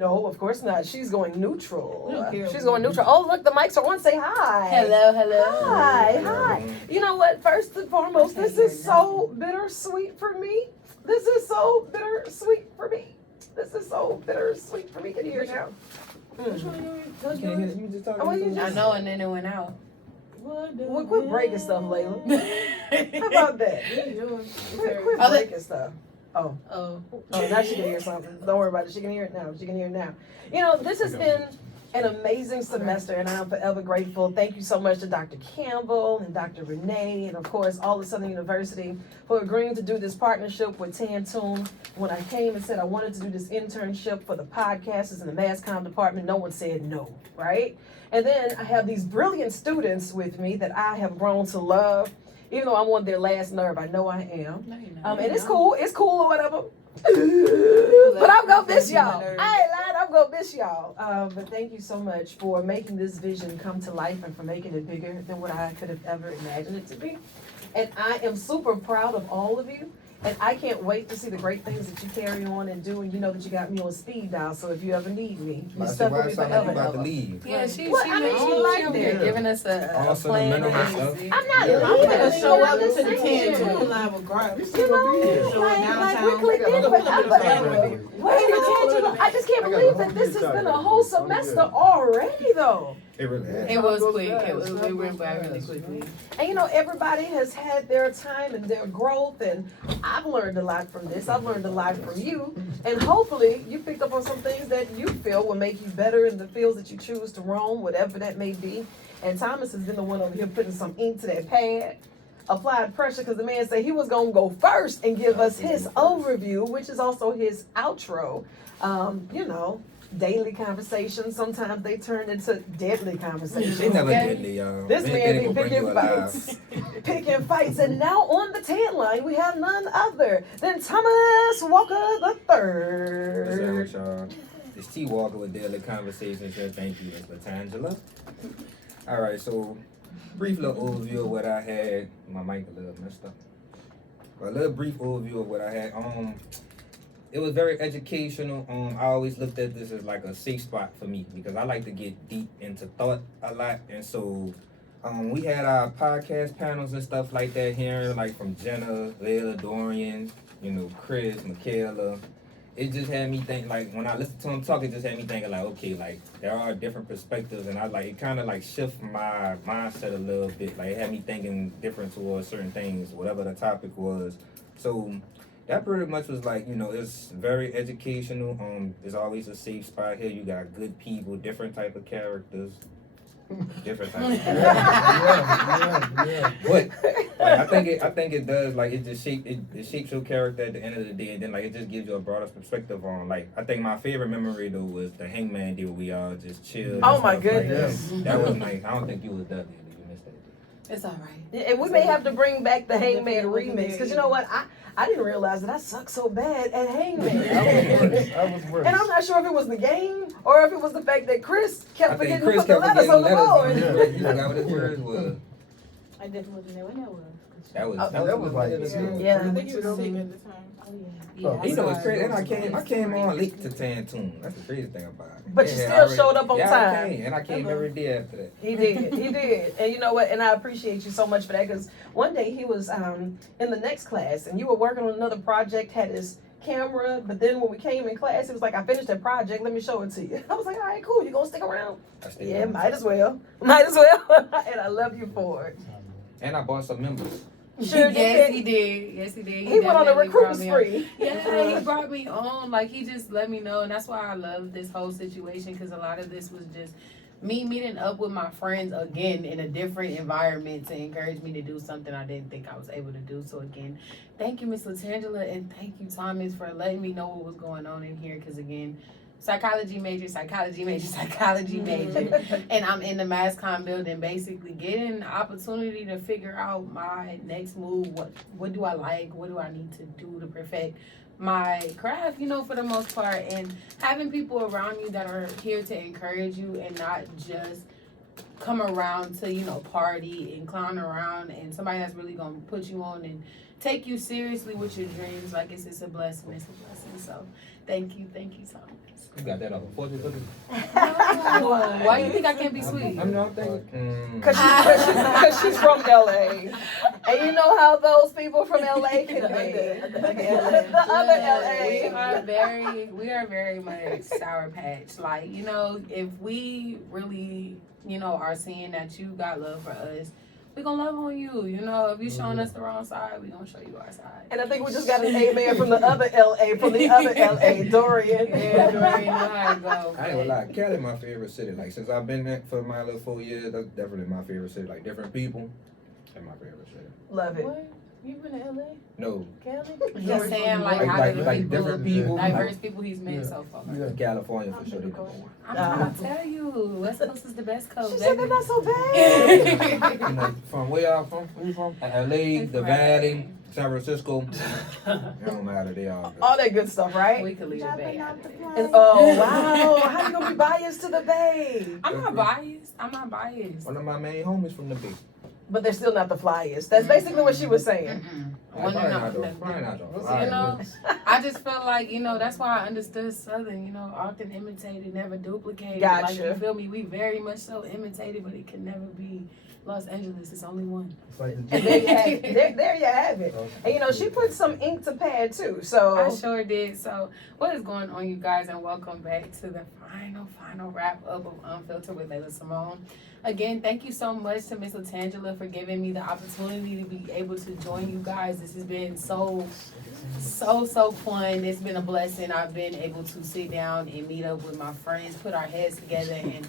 No, of course not. She's going neutral. She's going neutral. Oh, look, the mics are on. Say hi. Hello, hello. Hi. You know what? First and foremost, this is so bittersweet for me. This is so bittersweet for me. This is so bittersweet for me. Can you hear it now? Which one you just talking I know, and then it went out. Well, quit breaking stuff, Layla. How about that? Quit breaking stuff. Oh, now she can hear something. Don't worry about it. She can hear it now. She can hear it now. You know, this has been an amazing semester, and I'm forever grateful. Thank you so much to Dr. Campbell and Dr. Rene, and of course, all of Southern University for agreeing to do this partnership with Tantoon. When I came and said I wanted to do this internship for the podcasters in the mass comm department, no one said no, right? And then I have these brilliant students with me that I have grown to love. Even though I'm on their last nerve, I know I am. And it's cool or whatever. But I'm gonna miss y'all. I ain't lying, I'm gonna miss y'all. But thank you so much for making this vision come to life and for making it bigger than what I could have ever imagined it to be. And I am super proud of all of you. And I can't wait to see the great things that you carry on and do. And you know that you got me on speed dial, so if you ever need me, you stuff with me forever. About to leave. Yeah, she liked it. Giving us a plan. I'm not I'm leaving. gonna show up to the 10 live with Grimes. You know, like we clicked in, but I just can't believe that this has been a whole semester already, though. It really is. It was quick. It went by really quickly. And you know, everybody has had their time and their growth, and I've learned a lot from this. I've learned a lot from you, and hopefully you picked up on some things that you feel will make you better in the fields that you choose to roam, whatever that may be. And Thomas has been the one over here putting some ink to that pad, applied pressure, because the man said he was going to go first and give us his overview, which is also his outro. You know, daily conversations, sometimes they turn into deadly conversations. They never deadly, y'all. This man be picking fights. Picking fights. And now on the tan line, we have none other than Thomas Walker the Third. What's up, y'all? It's T Walker with Daily Conversations here. Thank you, Miss LaTangela. All right, so brief little overview of what I had. My mic a little messed up. A little brief overview of what I had. It was very educational. I always looked at this as like a safe spot for me because I like to get deep into thought a lot. And so we had our podcast panels and stuff like that here, like from Jenna, Layla, Dorian, you know, Chris, Michaela. It just had me think, like, when I listened to him talk, it just had me thinking, like, okay, like, there are different perspectives, and I, like, it kind of, like, shift my mindset a little bit. Like, it had me thinking different towards certain things, whatever the topic was. So that pretty much was, like, you know, it's very educational. There's always a safe spot here. You got good people, different type of characters. Different type of characters. But like, I think it does, like, it just shapes your character at the end of the day, and then, like, it just gives you a broader perspective on, like, I think my favorite memory though was the Hangman deal. We all just chilled. Oh my goodness. Like that was nice. I don't think you was there. You missed that. It's all right. And we may have to bring back the Hangman remix, because you know what? I didn't realize that I suck so bad at Hangman. I was worse. And I'm not sure if it was the game or if it was the fact that Chris kept forgetting to Chris put the letters on the board. You forgot what his words was. I definitely wasn't there when that was. That was like yeah. I think you were sick at the time. Oh yeah. Oh, You know what's crazy? And I came on late to Tantoon. That's the crazy thing about it. But you still showed up on time. I came every day after that. He did. And you know what? And I appreciate you so much for that, because one day he was in the next class and you were working on another project, had his camera, but then when we came in class, it was like, I finished that project, let me show it to you. I was like, all right, cool, you gonna stick around? Yeah, might as well. And I love you for it. And I bought some members. Sure Yes, did. he did. Yes, he did. He went on a definitely recruiting brought me spree. Yeah, he brought me on. Like, he just let me know. And that's why I love this whole situation, because a lot of this was just me meeting up with my friends again in a different environment to encourage me to do something I didn't think I was able to do. So, again, thank you, Miss LaTangela, and thank you, Thomas, for letting me know what was going on in here. Because, again, psychology major, and I'm in the mass comm building, basically getting the opportunity to figure out my next move. What do I like? What do I need to do to perfect my craft, you know, for the most part, and having people around you that are here to encourage you and not just come around to, you know, party and clown around, and somebody that's really gonna put you on and take you seriously with your dreams. Like, it's a blessing. So thank you so much. You got that off of fortune cookies? No. Why you think I can't be sweet? I'm not thinking. Cause she's from LA, and you know how those people from LA can be. The other LA. We are very much Sour Patch. Like, you know, if we really, you know, are seeing that you got love for us, we gonna love on you. You know, if you showing us the wrong side, we gonna show you our side. And I think we just got an amen from the other LA, Dorian. Yeah, Dorian, know how to go. I ain't gonna lie, Cali my favorite city. Like, since I've been there for my little 4 years, that's definitely my favorite city. Like, different people, that's my favorite city. Love it. What? You been to LA? No, Cali? Just saying, like, how like, do the like people, different people. diverse people he's met so far. California for sure. I'm trying to tell you, West Coast is the best coast. She said they're baby. not so bad. You know, from where y'all from? Where you from? LA, the Valley, San Francisco. It don't matter, they all good. All that good stuff, right? We could leave the Bay out of it. Oh wow! How you gonna be biased to the Bay? I'm not biased. I'm not biased. One of my main homies from the Bay. But they're still not the flyest. That's basically what she was saying. One Probably and not though. not. Probably not though. You know, I just felt like, you know, that's why I understood Southern, you know, often imitated, never duplicated. Gotcha. Like, you feel me? We very much so imitated, but it can never be Los Angeles. It's only one. And there you have it. There you have it. And you know, she put some ink to pad too. I So sure did. So, what is going on, you guys? And welcome back to the final wrap up of Unfiltered with Layla Simone. Again, thank you so much to Miss LaTangela for giving me the opportunity to be able to join you guys. This has been so fun. It's been a blessing. I've been able to sit down and meet up with my friends, put our heads together, and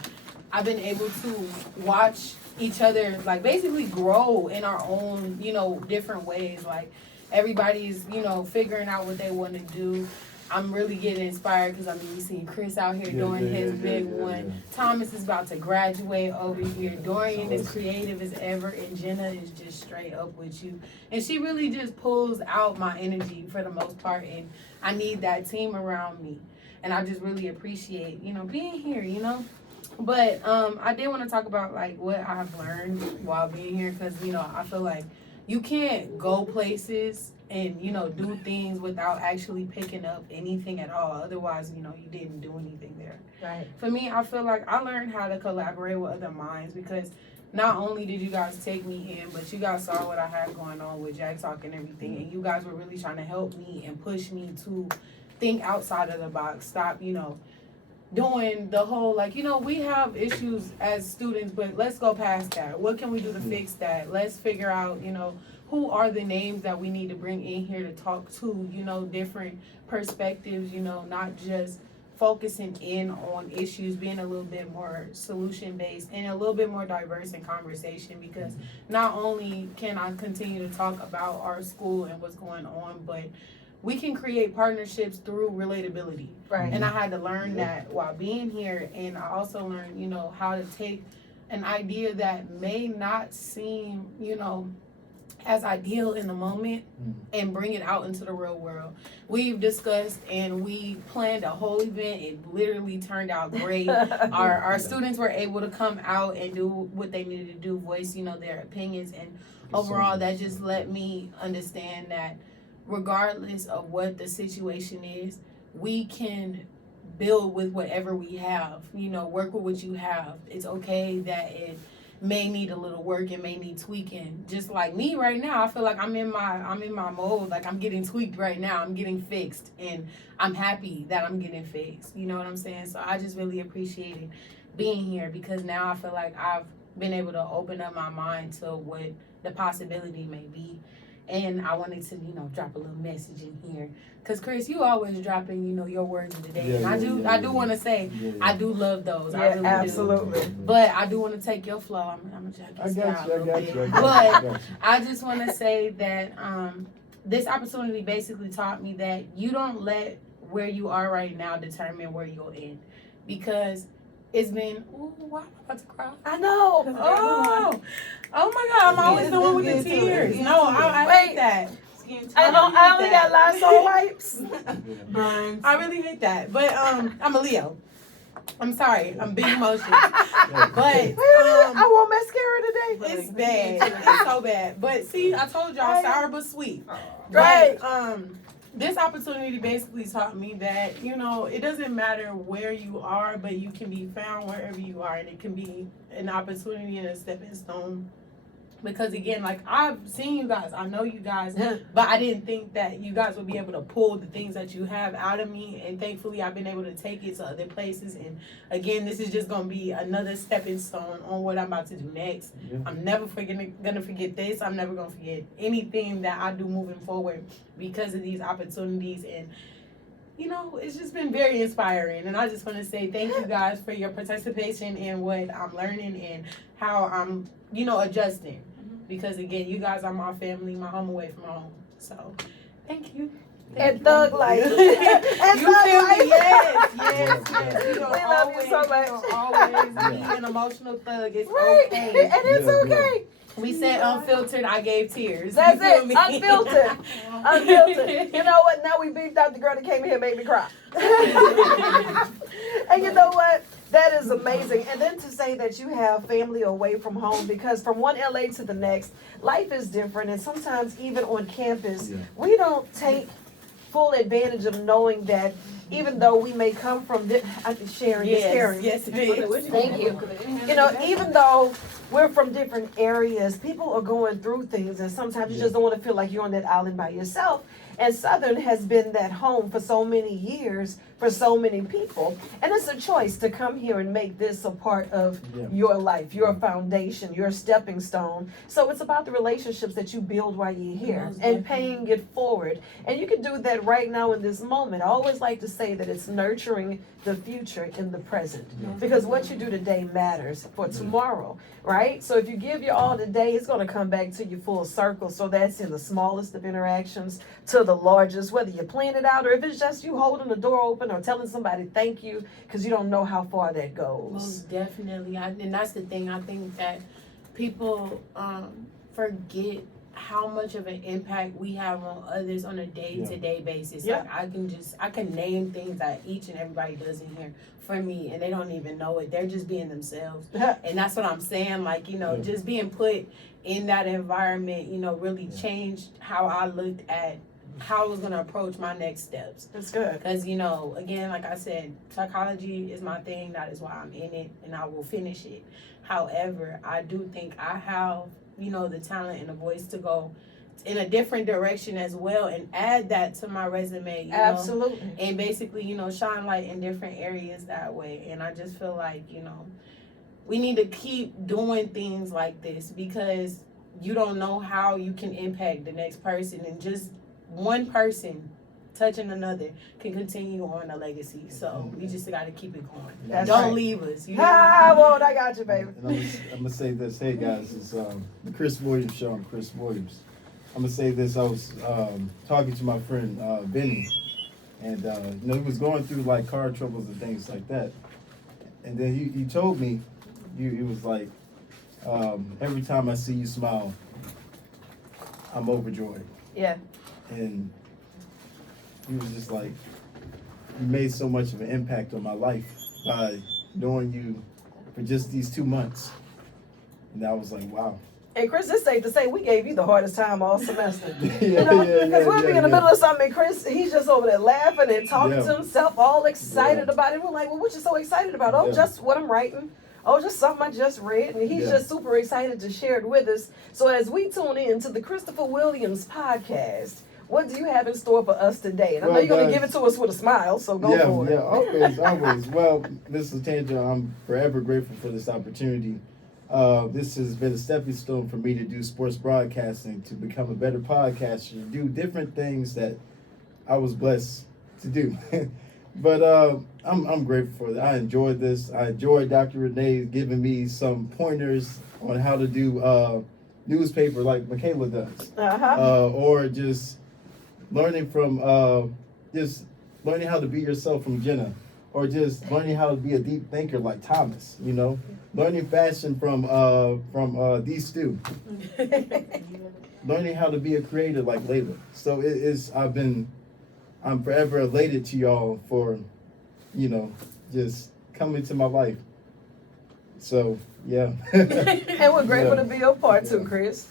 I've been able to watch each other, like, basically grow in our own, you know, different ways. Like, everybody's, you know, figuring out what they want to do. I'm really getting inspired because, I mean, we seen Chris out here doing his big one. Thomas is about to graduate over here. Dorian is creative as ever, and Jenna is just straight up with you. And she really just pulls out my energy for the most part, and I need that team around me. And I just really appreciate, you know, being here, you know. But I did want to talk about, like, what I've learned while being here because, you know, I feel like you can't go places and, you know, do things without actually picking up anything at all. Otherwise, you know, you didn't do anything there. right. For me, I feel like I learned how to collaborate with other minds because not only did you guys take me in, but you guys saw what I had going on with Jack Talk and everything. And you guys were really trying to help me and push me to think outside of the box. Stop, you know, doing the whole, like, you know, we have issues as students, but let's go past that. What can we do to fix that? Let's figure out, you know, who are the names that we need to bring in here to talk to, you know, different perspectives, you know, not just focusing in on issues, being a little bit more solution-based and a little bit more diverse in conversation because not only can I continue to talk about our school and what's going on, but we can create partnerships through relatability. Right. And I had to learn that while being here, and I also learned, you know, how to take an idea that may not seem, you know, as ideal in the moment and bring it out into the real world. We've discussed and we planned a whole event. It literally turned out great. Our students were able to come out and do what they needed to do, voice, you know, their opinions. And overall, that just let me understand that regardless of what the situation is, we can build with whatever we have, you know, work with what you have. It's okay that it may need a little work, it may need tweaking. Just like me right now, I feel like I'm in my mode, like I'm getting tweaked right now, I'm getting fixed, and I'm happy that I'm getting fixed. You know what I'm saying? So I just really appreciated being here because now I feel like I've been able to open up my mind to what the possibility may be. And I wanted to, you know, drop a little message in here. Because, Chris, you always dropping, you know, your words of the day. And I do want to say, I do love those. I really absolutely. do. But I do want to take your flow. I'm going to check your style a little bit. But I just want to say that this opportunity basically taught me that you don't let where you are right now determine where you'll end. Because it's been, ooh, why am I about to cry? I know. Oh my God, I'm always the one with the tears. No, I hate that. I only got Lysol wipes. Burns. I really hate that. But I'm a Leo. I'm sorry, I'm big emotions. But I wore mascara today. it's bad. It's so bad. But see, I told y'all sour but sweet. Right. But, this opportunity basically taught me that, it doesn't matter where you are, but you can be found wherever you are, and it can be an opportunity and a stepping stone. Because again, like, I've seen you guys, I know you guys, but I didn't think that you guys would be able to pull the things that you have out of me, and thankfully I've been able to take it to other places. And again, this is just gonna be another stepping stone on what I'm about to do next. Yeah. I'm never gonna forget this. I'm never gonna forget anything that I do moving forward because of these opportunities. And it's just been very inspiring. And I just want to say thank you guys for your participation in what I'm learning and how I'm, adjusting. Because again, you guys are my family, my home away from home. So, thank you. And thug life. You feel me? Yes. We love you so much. Always be an emotional thug. It's right. okay. And it's okay. We said unfiltered, I gave tears. That's it. Unfiltered. Unfiltered. You know what? Now we beefed out the girl that came in here and made me cry. And you know what? That is amazing. And then to say that you have family away from home, because from one LA to the next, life is different. And sometimes even on campus, we don't take full advantage of knowing that even though we may come from sharing. Yes, it is. Thank you. Even though we're from different areas, people are going through things, and sometimes you just don't want to feel like you're on that island by yourself. And Southern has been that home for so many years for so many people. And it's a choice to come here and make this a part of your life, your foundation, your stepping stone. So it's about the relationships that you build while you're here and paying it forward. And you can do that right now in this moment. I always like to say that it's nurturing the future in the present, because what you do today matters for tomorrow, right? So if you give your all today, it's going to come back to you full circle. So that's in the smallest of interactions to the largest, whether you're playing it out or if it's just you holding the door open or telling somebody thank you, because you don't know how far that goes. Most definitely. And that's the thing. I think that people forget how much of an impact we have on others on a day-to-day basis. Like I can name things that each and everybody does in here for me, and they don't even know it. They're just being themselves. And that's what I'm saying. Like, just being put in that environment, really changed how I looked at how I was going to approach my next steps. That's good. Because, again, like I said, psychology is my thing. That is why I'm in it, and I will finish it. However, I do think I have, the talent and the voice to go in a different direction as well and add that to my resume. Absolutely. And basically, shine light in different areas that way. And I just feel like, we need to keep doing things like this, because you don't know how you can impact the next person, and just one person touching another can continue on a legacy. So we just got to keep it going. Don't leave us. I won't. I got you, baby. And I'm going to say this. Hey, guys, it's the Chris Williams Show. I'm Chris Williams. I'm going to say this. I was talking to my friend, Benny, and, he was going through, like, car troubles and things like that. And then he told me, he was like, every time I see you smile, I'm overjoyed. Yeah. And he was just like, you made so much of an impact on my life by knowing you for just these 2 months. And I was like, wow. And Chris, it's safe to say we gave you the hardest time all semester. Because we'll be in the middle of something, and Chris, he's just over there laughing and talking to himself, all excited about it. We're like, well, what you so excited about? Oh, just what I'm writing. Oh, just something I just read. And he's just super excited to share it with us. So as we tune in to the Christopher Williams podcast, what do you have in store for us today? And I know you're going to give it to us with a smile, so go for it. Yeah, always. Well, Ms. LaTangela, I'm forever grateful for this opportunity. This has been a stepping stone for me to do sports broadcasting, to become a better podcaster, to do different things that I was blessed to do. But I'm grateful for that. I enjoyed this. I enjoyed Dr. Rene giving me some pointers on how to do newspaper like Michaela does. Or just learning from just learning how to be yourself from Jenna, or just learning how to be a deep thinker like Thomas, learning fashion from these two, learning how to be a creator like Layla. So I'm forever elated to y'all for, just coming to my life. So, yeah. And we're grateful to be a part too, Chris.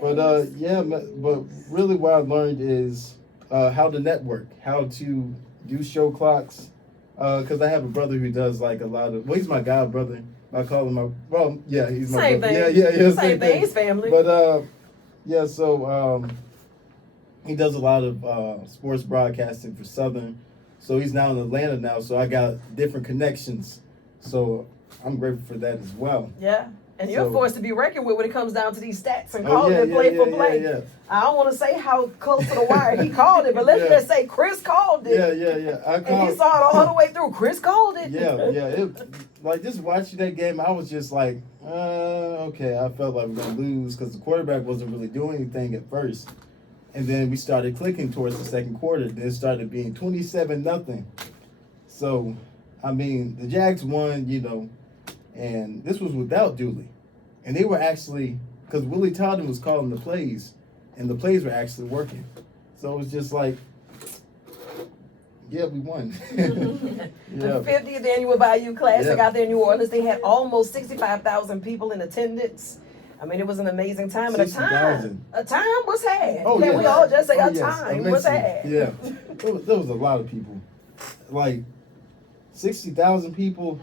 But, but really what I learned is how to network, how to do show clocks. Because I have a brother who does like a lot of. Well, he's my god brother. I call him my. Well, yeah, he's my Same brother. thing. Yeah. Same thing. He's family. But yeah. So he does a lot of sports broadcasting for Southern. So he's now in Atlanta now. So I got different connections. So I'm grateful for that as well. Yeah. And you're So- forced to be reckoned with when it comes down to these stats and calling it play for play. Yeah. I don't want to say how close to the wire he called it, but let's just say Chris called it. Yeah. And he saw it all the way through. Chris called it. Yeah. It, like just watching that game, I was just like, okay. I felt like we're gonna lose because the quarterback wasn't really doing anything at first, and then we started clicking towards the second quarter. Then it started being 27-0. So, I mean, the Jags won, and this was without Dooley, and they were actually because Willie Todden was calling the plays, and the plays were actually working. So it was just like. Yeah, we won. The 50th annual Bayou Classic out there in New Orleans. They had almost 65,000 people in attendance. I mean, it was an amazing time. And a time was had. Oh, Can yeah. we all just say a yes, time was had? Yeah, there was a lot of people. Like 60,000 people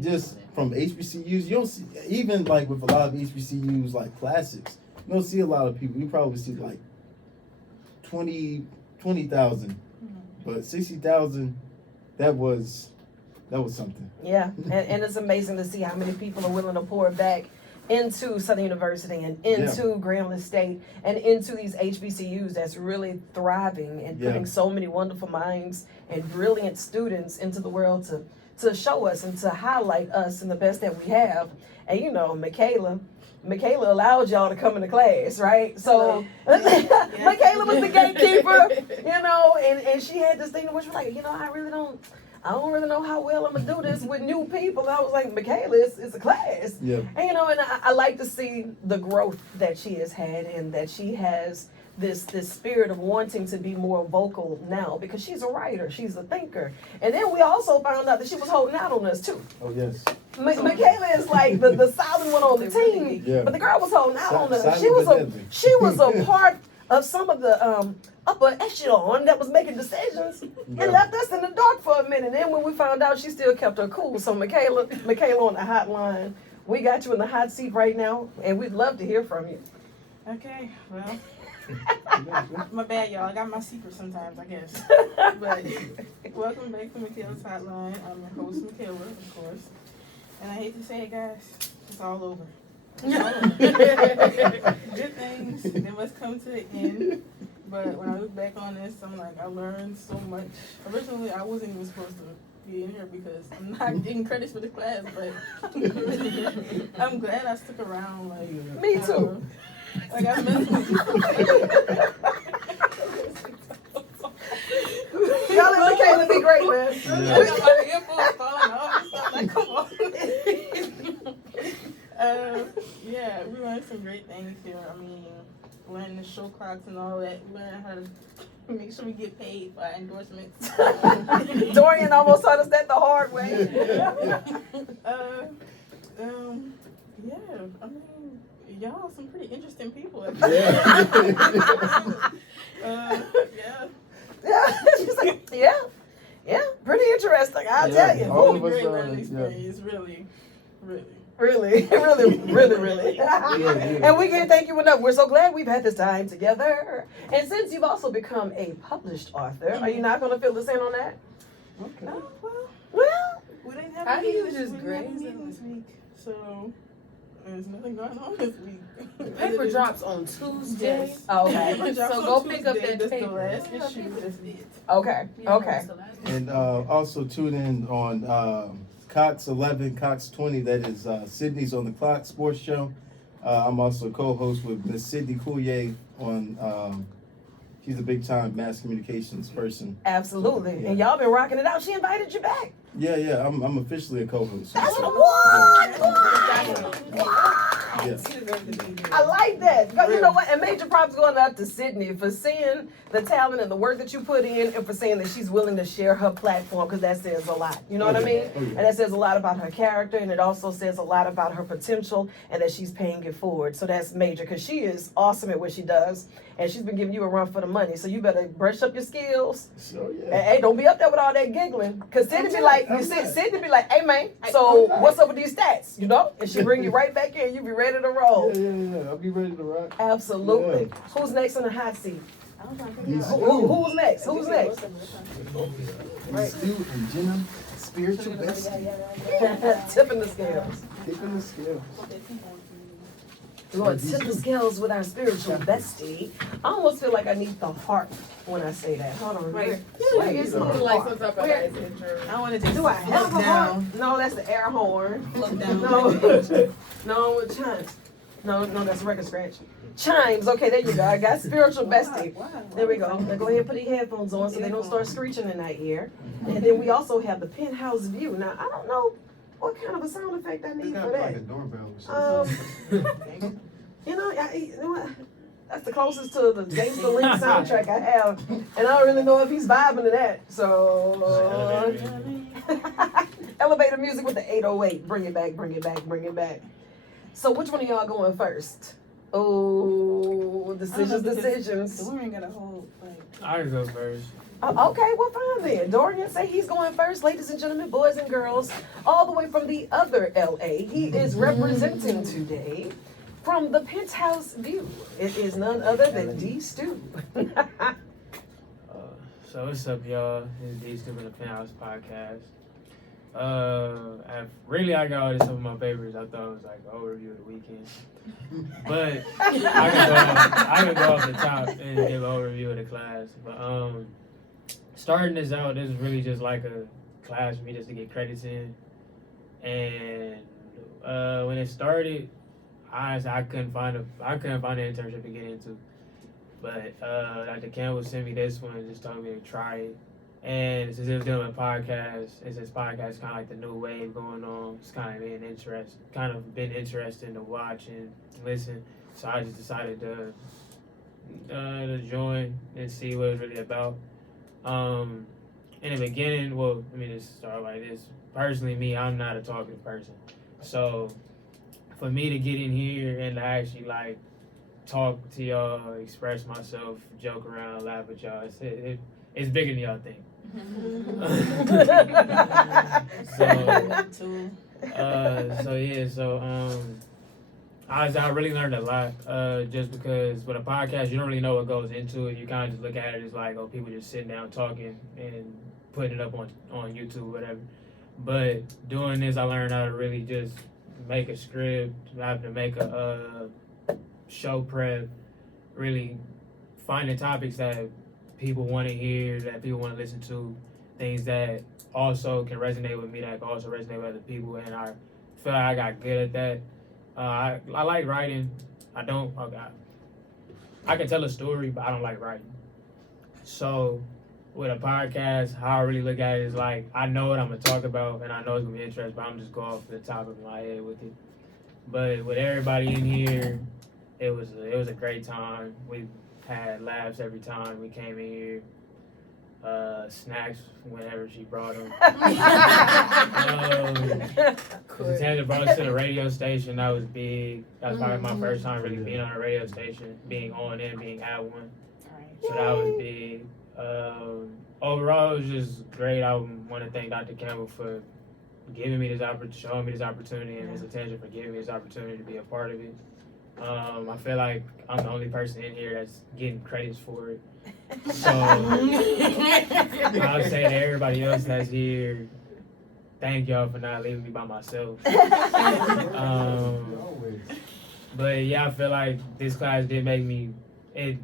just from HBCUs. You don't see, even like with a lot of HBCUs like classics, you don't see a lot of people. You probably see like 20,000. But 60,000, that was something. Yeah, and it's amazing to see how many people are willing to pour back into Southern University and into Grambling State and into these HBCUs that's really thriving and putting so many wonderful minds and brilliant students into the world to show us and to highlight us and the best that we have. And Michaela allowed y'all to come into class, right? So Michaela was the gatekeeper, and she had this thing where she was like, I don't really know how well I'm gonna do this with new people. And I was like, Michaela, it's a class. Yeah. And and I like to see the growth that she has had and that she has this spirit of wanting to be more vocal now because she's a writer, she's a thinker. And then we also found out that she was holding out on us too. Oh yes. Michaela is like the silent one on the team, but the girl was holding out on us. She was a part of some of the upper echelon that was making decisions and left us in the dark for a minute. And then when we found out, she still kept her cool. So Michaela on the hotline, we got you in the hot seat right now, and we'd love to hear from you. Okay, well, my bad, y'all. I got my secret sometimes, I guess. But welcome back to Michaela's Hotline. I'm your host, Michaela, of course. And I hate to say it, guys, it's all over. Good things, they must come to an end. But when I look back on this, I'm like, I learned so much. Originally, I wasn't even supposed to be in here because I'm not getting credits for this class, but I'm glad I stuck around. Like, Me too. Like I missed Y'all let Michaela be great, man. my earphones falling off and stuff. Like, come on. Yeah, we learned some great things here. I mean, learning the show clocks and all that. We learned how to make sure we get paid for our endorsements. Dorian almost taught us that the hard way. Yeah, I mean, y'all some pretty interesting people. Yeah, she's like, yeah, pretty interesting. I'll tell you. All of us Great are, learning experience, really. Really. And we can't thank you enough. We're so glad we've had this time together. And since you've also become a published author, are you not going to fill us in on that? Okay. No, Well, we didn't have How a do you meeting just this week. We didn't have a graze meeting this week, so there's nothing going on this week. The paper drops on Tuesday. Yes. Okay. Paper drops So on go pick up Tuesday. that That's paper. the last issue. That's it. okay. And also tune in on Cox 11, Cox 20. That is Sydney's on the Clock sports show. I'm also co-host with Miss Sydney Coulier on. She's a big time mass communications person. Absolutely. Yeah. And y'all been rocking it out. She invited you back. Yeah. I'm officially a co-host. That's So, what. Yes. He deserves to be here. I like that. Because you know what? And major props going out to Sydney for seeing the talent and the work that you put in, and for saying that she's willing to share her platform, because that says a lot. You know what I mean? Oh, yeah. And that says a lot about her character, and it also says a lot about her potential, and that she's paying it forward. So that's major, because she is awesome at what she does, and she's been giving you a run for the money. So you better brush up your skills. So yeah. And, hey, don't be up there with all that giggling, because Sydney be like, Sydney be like, hey man, so I'm what's up with these stats? You know? And she bring you right back in. You be ready to roll. Yeah. I'll be ready to rock. Absolutely. Who's next on the hot seat? These Who's next? Who's next? Stu and Jenna, spiritual bestie. Tipping the scales. Tipping the scale. We're going to tip the scales with our spiritual bestie. I almost feel like I need the harp when I say that. Hold on. Where is my harp? Where? I want to just Do I have a harp? down. No, that's the air horn. Look down. No, with chimes. No, that's a record scratch. Chimes. Okay, there you go. I got spiritual bestie. There we go. Now go ahead and put these headphones on so they don't start screeching in that ear. And then we also have the penthouse view. Now, I don't know what kind of a sound effect I need for that. doorbell or You know what? That's the closest to the Gangsta Link soundtrack I have, and I don't really know if he's vibing to that. So, elevator music with the 808. Bring it back, bring it back, bring it back. So, which one of y'all going first? Oh, decisions. The women got a whole I can go first. Okay, well, fine then. Dorian say he's going first. Ladies and gentlemen, boys and girls, all the way from the other LA, he is representing today from the penthouse view. It is none other than D. Stu. So what's up, y'all? This is D. Stu from the Penthouse Podcast. I got all this stuff of my favorites. I thought it was like an overview of the weekend. But I can go off the top and give an overview of the class. But starting this out, this is really just like a class for me just to get credits in. And when it started, honestly, I couldn't find an internship to get into. But Dr. Campbell sent me this one and just told me to try it. And since it was doing a podcast, and since podcast is kind of like the new wave going on, it's kind of been interesting to watch and listen. So I just decided to join and see what it was really about. In the beginning, well, let me just start like this. Personally, me, I'm not a talkative person. So for me to get in here and to actually like talk to y'all, express myself, joke around, laugh with y'all, it's bigger than y'all think. I really learned a lot, just because with a podcast, you don't really know what goes into it. You kind of just look at it as like, oh, people just sitting down talking and putting it up on YouTube or whatever. But doing this, I learned how to really just make a script, I have to make a show prep, really finding topics that people want to hear, that people want to listen to, things that also can resonate with me, that can also resonate with other people, and I feel like I got good at that. I like writing. I can tell a story, but I don't like writing. So with a podcast, how I really look at it is like, I know what I'm going to talk about, and I know it's going to be interesting, but I'm just going off the top of my head with it. But with everybody in here, it was a great time. We had laughs every time we came in here. Snacks whenever she brought them. Tangela brought us to the radio station. That was big. That was probably my first time really being on a radio station, being on and being at one. So that was big. Overall, it was just great. I want to thank Dr. Campbell for giving me this opportunity, showing me this opportunity, and Ms. LaTangela for giving me this opportunity to be a part of it. I feel like I'm the only person in here that's getting credits for it. So I'll say to everybody else that's here, thank y'all for not leaving me by myself. But yeah, I feel like this class did make me, it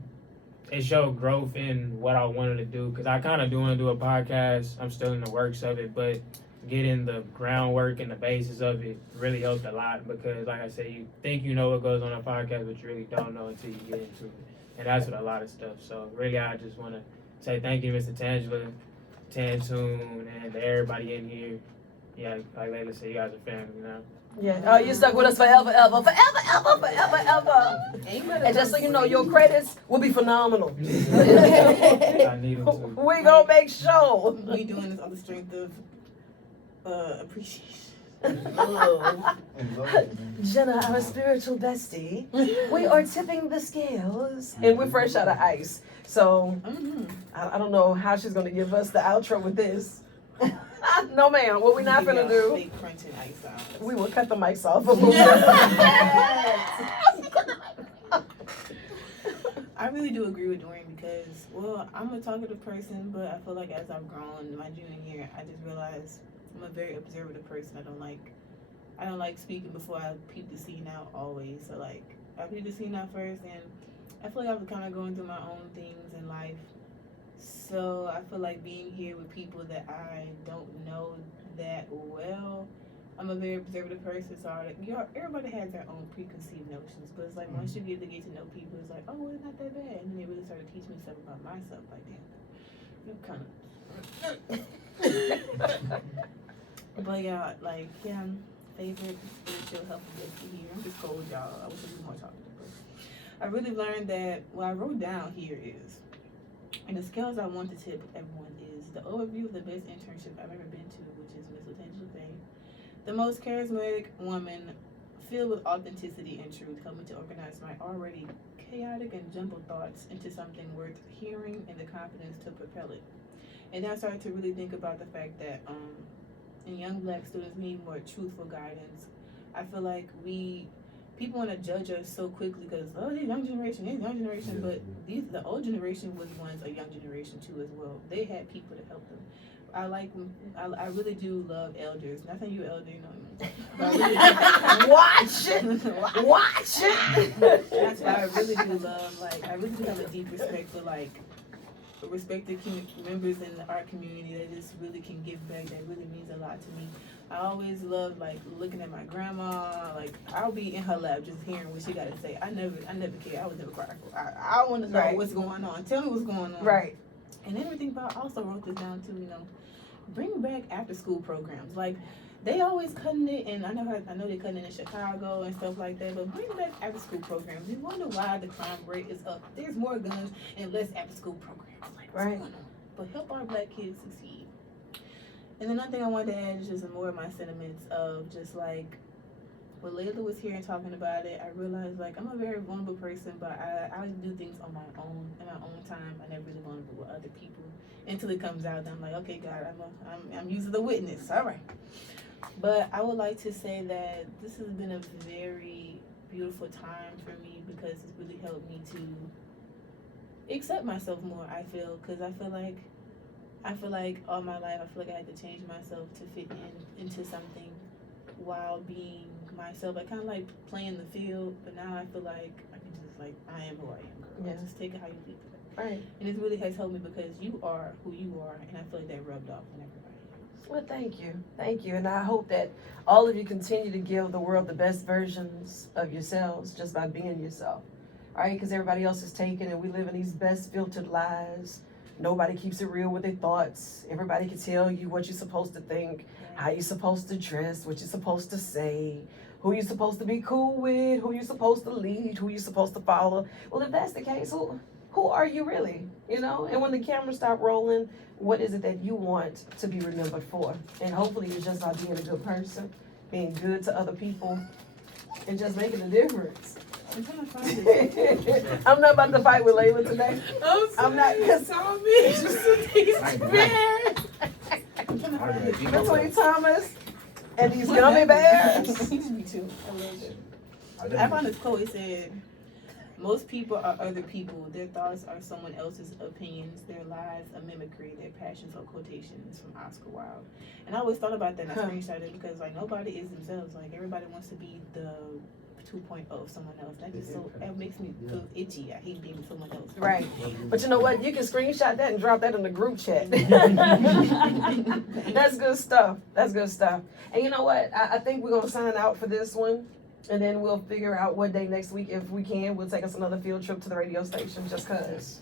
showed growth in what I wanted to do, because I kind of do want to do a podcast. I'm still in the works of it, but getting the groundwork and the basis of it really helped a lot, because like I said, you think you know what goes on a podcast, but you really don't know until you get into it. And that's with a lot of stuff. So really, I just want to say thank you, Mr. Tangela, Tantoon, and everybody in here. yeah, like Layla said, you guys are family now. Yeah. Oh, you stuck with us forever, ever, forever, ever, forever, ever. And just so you know, your credits will be phenomenal. I need them too. We gonna make sure. We doing this on the strength of appreciation. Jenna, our spiritual bestie, we are tipping the scales, and we're fresh out of ice. So I don't know how she's gonna give us the outro with this. No, ma'am. What we not gonna do? Fake printing ice out. We will cut the mics off. A little bit. I really do agree with Dorian because, well, I'm a talkative person, but I feel like as I've grown in my junior year, I just realized I'm a very observative person. I don't like speaking before I peep the scene out always. So like I peep the scene out first, and I feel like I was kind of going through my own things in life. So I feel like being here with people that I don't know that well. I'm a very observative person, so everybody has their own preconceived notions. But it's like once you get to know people, it's like, oh, well, it's not that bad. And then they really started teaching me stuff about myself. Like, damn, you're kind of. But yeah, like, favorite spiritual health and safety here. I'm just cold, y'all. I wish I was more talkative. But I really learned that what I wrote down here is, and the skills I want to tip everyone is the overview of the best internship I've ever been to, which is Miss LaTangela Fay. The most charismatic woman, filled with authenticity and truth, helped me to organize my already chaotic and jumbled thoughts into something worth hearing and the confidence to propel it. And then I started to really think about the fact that and young black students need more truthful guidance. I feel like people want to judge us so quickly because, oh, they're young generation, but the old generation was once a young generation too as well. They had people to help them. I really do love elders. Not saying you elder, you know. Watch it. That's why I really do love, I really do have a deep respect for respected members in our community that just really can give back. That really means a lot to me. I always love looking at my grandma. I'll be in her lap just hearing what she got to say. I never care. I was never prideful. I want to know what's going on. Tell me what's going on. Right. And everything. But I also wrote this down too. Bring back after school programs. They always cutting it, and I know they're cutting it in Chicago and stuff like that. But bring back after school programs. You wonder why the crime rate is up. There's more guns and less after school programs. Right. But help our black kids succeed. And another thing I wanted to add is just more of my sentiments of just when Layla was here and talking about it, I realized I'm a very vulnerable person, but I do things on my own, in my own time. I never really vulnerable with other people until it comes out. And I'm like, okay, God, I'm using the witness. All right. But I would like to say that this has been a very beautiful time for me because it's really helped me to accept myself more. I feel like all my life I feel like I had to change myself to fit into something while being myself. I kind of like playing the field, but now I feel like I can just I am who I am, girl. Yeah. Just take it how you feel. Right. And it really has helped me because you are who you are, and I feel like that rubbed off on everybody else. Well, thank you, and I hope that all of you continue to give the world the best versions of yourselves just by being yourself. All right, because everybody else is taken, and we live in these best filtered lives. Nobody keeps it real with their thoughts. Everybody can tell you what you're supposed to think, how you're supposed to dress, what you're supposed to say, who you're supposed to be cool with, who you're supposed to lead, who you're supposed to follow. Well, if that's the case, who are you really? And when the cameras stop rolling, what is it that you want to be remembered for? And hopefully it's just about being a good person, being good to other people, and just making a difference. I'm trying to find it. I'm not about to fight with Layla today. I'm not, because between Thomas and these gummy bears. Me too. I love it. I found this quote. It said, "Most people are other people. Their thoughts are someone else's opinions. Their lives a mimicry. Their passions are quotations." From Oscar Wilde. And I always thought about that and I screenshot it because nobody is themselves. Everybody wants to be the 2.0 of someone else. That makes me feel itchy. I hate being someone else. Right. But you know what? You can screenshot that and drop that in the group chat. That's good stuff. And you know what? I think we're going to sign out for this one. And then we'll figure out what day next week, if we can. We'll take us another field trip to the radio station just because,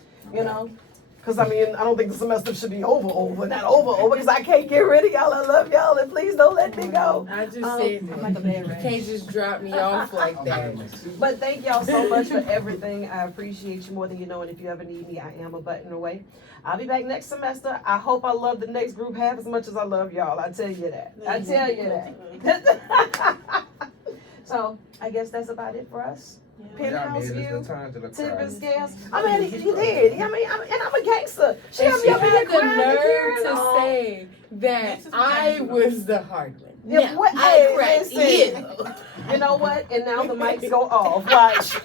Because, I mean, I don't think the semester should be not over, because I can't get rid of y'all. I love y'all, and please don't let me go. I just said that. like a bad You can't just drop me off like that. But thank y'all so much for everything. I appreciate you more than you know, and if you ever need me, I am a button away. I'll be back next semester. I hope I love the next group half as much as I love y'all. I tell you that. So, I guess that's about it for us. Penthouse view, tip and scales. I mean, you did. I mean, and I'm a gangster. She had me up in here had the crying nerve and to all. say that I was the hard one. Yeah, Now, what- I cracked listen. you. You know what? And now the mics go off. Watch.